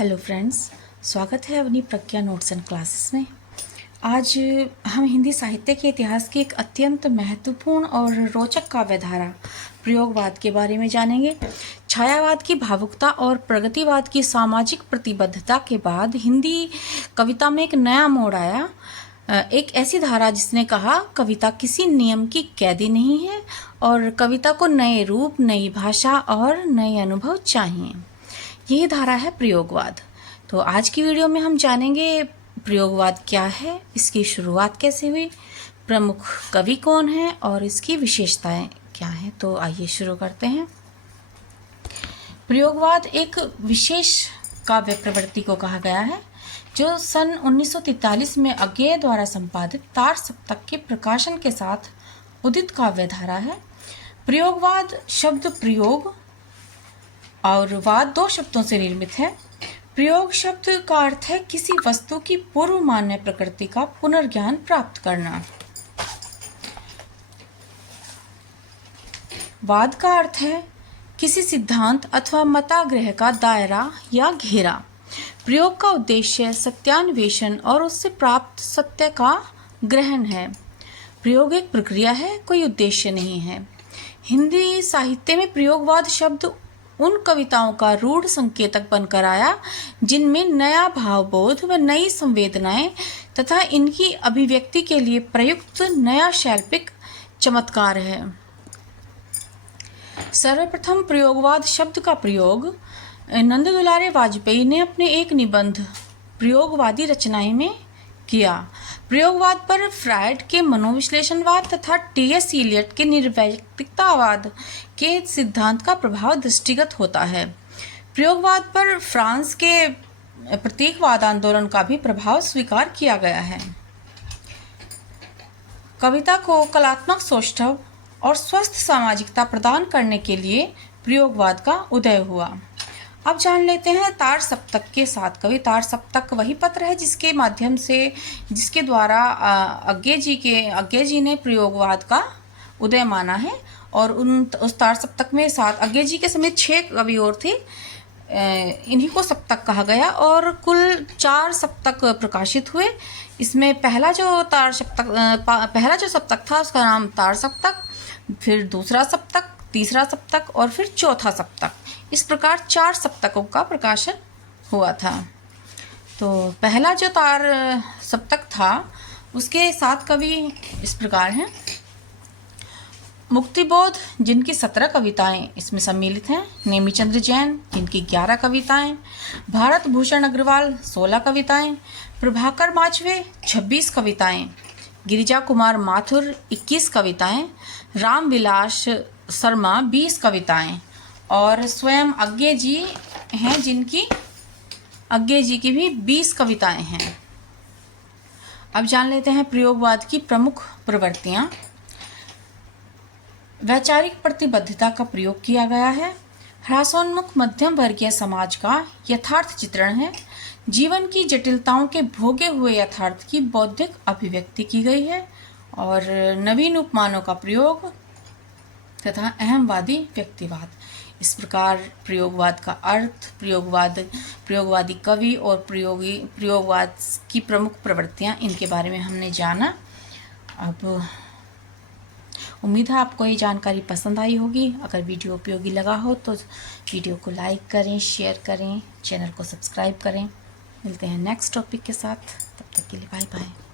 Hello friends, स्वागत है अपनी प्रज्ञा नोट्स एंड क्लासेस में। आज हम हिंदी साहित्य के इतिहास की एक अत्यंत महत्वपूर्ण और रोचक काव्यधारा प्रयोगवाद के बारे में जानेंगे। छायावाद की भावुकता और प्रगतिवाद की सामाजिक प्रतिबद्धता के बाद हिंदी कविता में एक नया मोड़ आया। एक ऐसी धारा जिसने कहा कविता किसी नियम की कैदी नहीं है और कविता को नए रूप, नई भाषा और नए अनुभव चाहिए। यही धारा है प्रयोगवाद। तो आज की वीडियो में हम जानेंगे प्रयोगवाद क्या है, इसकी शुरुआत कैसे हुई, प्रमुख कवि कौन है और इसकी विशेषताएं क्या हैं। तो आइए शुरू करते हैं। प्रयोगवाद एक विशेष काव्य प्रवृत्ति को कहा गया है जो सन 1943 में अज्ञेय द्वारा संपादित तार सप्तक के प्रकाशन के साथ उदित काव्यधारा है। प्रयोगवाद शब्द प्रयोग और वाद दो शब्दों से निर्मित है। प्रयोग शब्द का अर्थ है किसी वस्तु की पूर्व मान्य प्रकृति का पुनर्ज्ञान प्राप्त करना। वाद का अर्थ है किसी सिद्धांत अथवा मताग्रह का दायरा या घेरा। प्रयोग का उद्देश्य सत्यान्वेषण और उससे प्राप्त सत्य का ग्रहण है। प्रयोग एक प्रक्रिया है, कोई उद्देश्य नहीं है। हिंदी साहित्य में प्रयोगवाद शब्द उन कविताओं का रूढ़ संकेतक बनकर आया जिनमें नया भावबोध व नई संवेदनाएं तथा इनकी अभिव्यक्ति के लिए प्रयुक्त नया शैल्पिक चमत्कार है। सर्वप्रथम प्रयोगवाद शब्द का प्रयोग नंद दुलारे वाजपेयी ने अपने एक निबंध प्रयोगवादी रचनाएं में किया। प्रयोगवाद पर फ्रायड के मनोविश्लेषणवाद तथा टी.एस. इलियट के निर्वैयक्तिकतावाद के सिद्धांत का प्रभाव दृष्टिगत होता है। प्रयोगवाद पर फ्रांस के प्रतीकवाद आंदोलन का भी प्रभाव स्वीकार किया गया है। कविता को कलात्मक सौष्ठव और स्वस्थ सामाजिकता प्रदान करने के लिए प्रयोगवाद का उदय हुआ। अब जान लेते हैं तार सप्तक के सात कवि। तार सप्तक वही पत्र है जिसके द्वारा अज्ञेय जी ने प्रयोगवाद का उदय माना है और उस तार सप्तक में अज्ञेय जी के समेत 6 कवि और थे। इन्हीं को सप्तक कहा गया और कुल 4 सप्तक प्रकाशित हुए। इसमें पहला जो सप्तक था उसका नाम तार सप्तक, फिर दूसरा सप्तक, तीसरा सप्तक और फिर चौथा सप्तक। इस प्रकार 4 सप्तकों का प्रकाशन हुआ था। तो पहला जो तार सप्तक था उसके 7 कवि इस प्रकार हैं। मुक्तिबोध जिनकी 17 कविताएं इसमें सम्मिलित हैं, नेमीचंद्र जैन जिनकी 11 कविताएं, भारत भूषण अग्रवाल 16 कविताएं, प्रभाकर माचवे 26 कविताएं, गिरिजा कुमार माथुर 21 कविताएं, रामविलास शर्मा 20 कविताएं और स्वयं अज्ञेय जी हैं जिनकी अज्ञेय जी की भी 20 कविताएं हैं। अब जान लेते हैं प्रयोगवाद की प्रमुख प्रवृत्तियां। वैचारिक प्रतिबद्धता का प्रयोग किया गया है। ह्रासोन्मुख मध्यम वर्गीय समाज का यथार्थ चित्रण है। जीवन की जटिलताओं के भोगे हुए यथार्थ की बौद्धिक अभिव्यक्ति की गई है और नवीन उपमानों का प्रयोग तथा अहमवादी व्यक्तिवाद। इस प्रकार प्रयोगवाद का अर्थ, प्रयोगवादी कवि और प्रयोगवाद की प्रमुख प्रवृत्तियां, इनके बारे में हमने जाना। अब उम्मीद है आपको ये जानकारी पसंद आई होगी। अगर वीडियो उपयोगी लगा हो तो वीडियो को लाइक करें, शेयर करें, चैनल को सब्सक्राइब करें। मिलते हैं नेक्स्ट टॉपिक के साथ, तब तक के लिए बाय बाय।